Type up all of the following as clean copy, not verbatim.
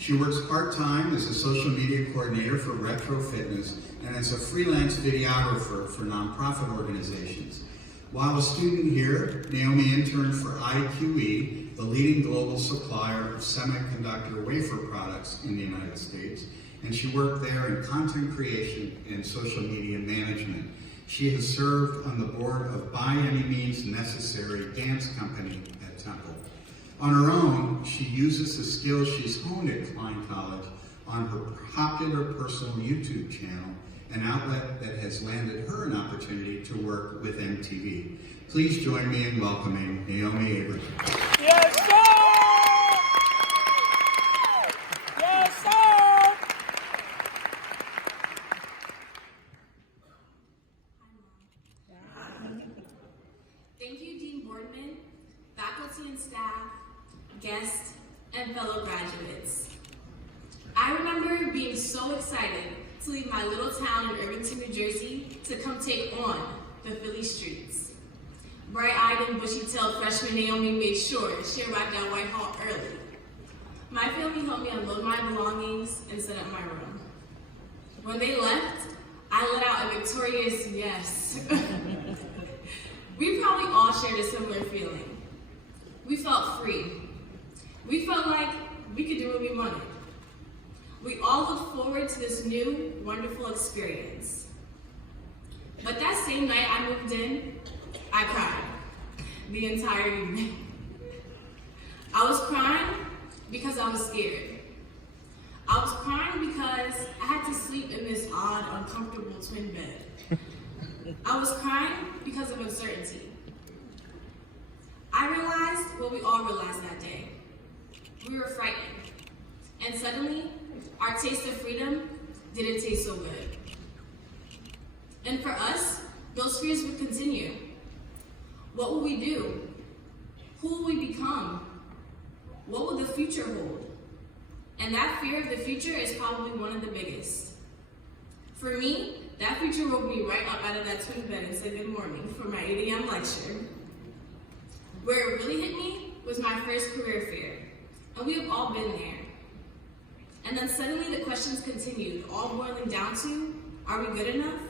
She works part-time as a social media coordinator for Retro Fitness and as a freelance videographer for nonprofit organizations. While a student here, Naomi interned for IQE, the leading global supplier of semiconductor wafer products in the United States, and she worked there in content creation and social media management. She has served on the board of By Any Means Necessary dance company at Temple. On her own, she uses the skills she's honed at Klein College on her popular personal YouTube channel, an outlet that has landed her an opportunity to work with MTV. Please join me in welcoming Naomi Abraham. Yes, sir! Yes, sir! Thank you, Dean Boardman, faculty and staff, guests, and fellow graduates. I remember being so excited to leave my little town in Irvington, New Jersey to come take on the Philly streets. Bright-eyed and bushy-tailed freshman Naomi made sure she arrived at Whitehall early. My family helped me unload my belongings and set up my room. When they left, I let out a victorious yes. We probably all shared a similar feeling. We felt free. We felt like we could do what we wanted. We all looked forward to this new, wonderful experience. But that same night I moved in, I cried the entire evening. I was crying because I was scared. I was crying because I had to sleep in this odd, uncomfortable twin bed. I was crying because of uncertainty. I realized what we all realized that day. We were frightened. And suddenly, our taste of freedom didn't taste so good. And for us, those fears would continue. What will we do? Who will we become? What will the future hold? And that fear of the future is probably one of the biggest. For me, that future woke me right up out of that twin bed and said good morning for my 8 a.m. lecture. Where it really hit me was my first career fair, and we have all been there. And then suddenly the questions continued, all boiling down to, are we good enough?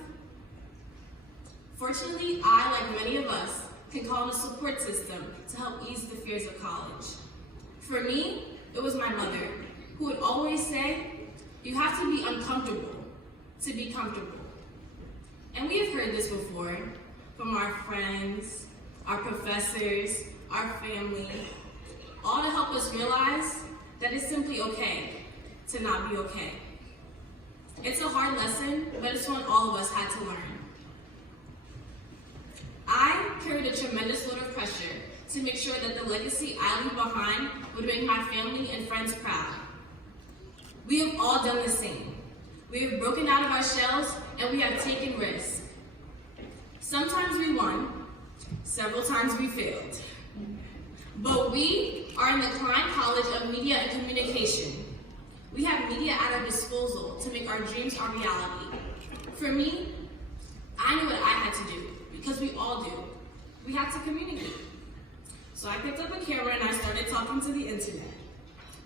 Fortunately, I, like many of us, can call on a support system to help ease the fears of college. For me, it was my mother, who would always say, you have to be uncomfortable to be comfortable. And we have heard this before from our friends, our professors, our family, all to help us realize that it's simply okay to not be okay. It's a hard lesson, but it's one all of us had to learn. I carried a tremendous load of pressure to make sure that the legacy I leave behind would make my family and friends proud. We have all done the same. We have broken out of our shells and we have taken risks. Sometimes we won, several times we failed. But we are in the Klein College of Media and Communication. We have media at our disposal to make our dreams our reality. For me, I knew what I had to do, because we all do. We have to communicate. So I picked up a camera and I started talking to the internet.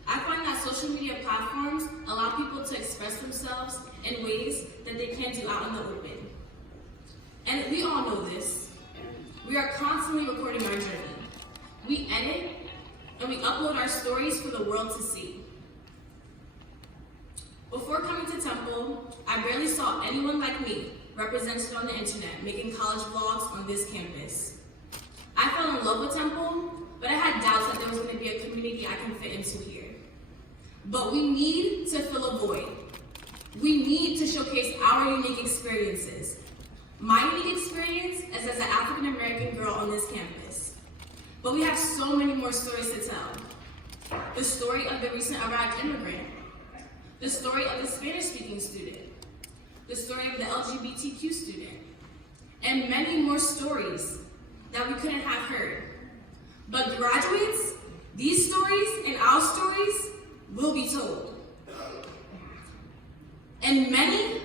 I find that social media platforms allow people to express themselves in ways that they can't do out in the open. And we all know this. We are constantly recording our journey. We edit and we upload our stories for the world to see. Before coming to Temple, I barely saw anyone like me represented on the internet making college vlogs on this campus. I fell in love with Temple, but I had doubts that there was going to be a community I can fit into here. But we need to fill a void. We need to showcase our unique experiences. My unique experience is as an African American girl on this campus. But we have so many more stories to tell. The story of the recent arrived immigrant, the story of the Spanish-speaking student, the story of the LGBTQ student, and many more stories that we couldn't have heard. But graduates, these stories and our stories will be told. And many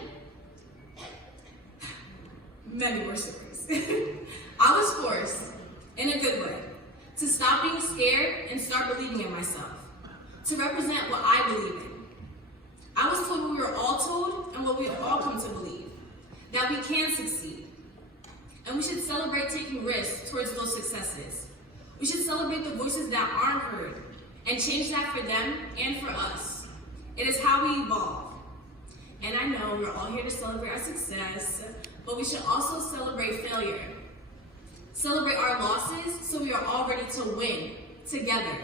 more stories. I was forced, in a good way, to stop being scared and start believing in myself, to represent what I believe in. that we can succeed. And we should celebrate taking risks towards those successes. We should celebrate the voices that aren't heard and change that for them and for us. It is how we evolve. And I know we're all here to celebrate our success, but we should also celebrate failure. Celebrate our losses so we are all ready to win together.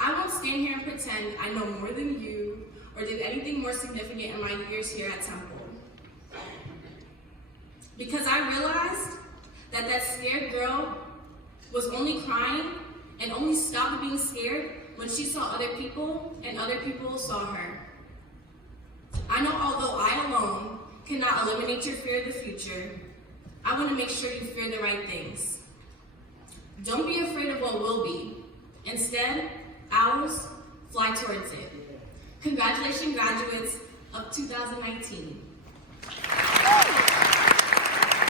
I won't stand here and pretend I know more than you or did anything more significant in my years here at Temple. Because I realized that that scared girl was only crying and only stopped being scared when she saw other people and other people saw her. I know although I alone cannot eliminate your fear of the future, I want to make sure you fear the right things. Don't be afraid of what will be. Instead, ours, fly towards it. Congratulations, graduates of 2019.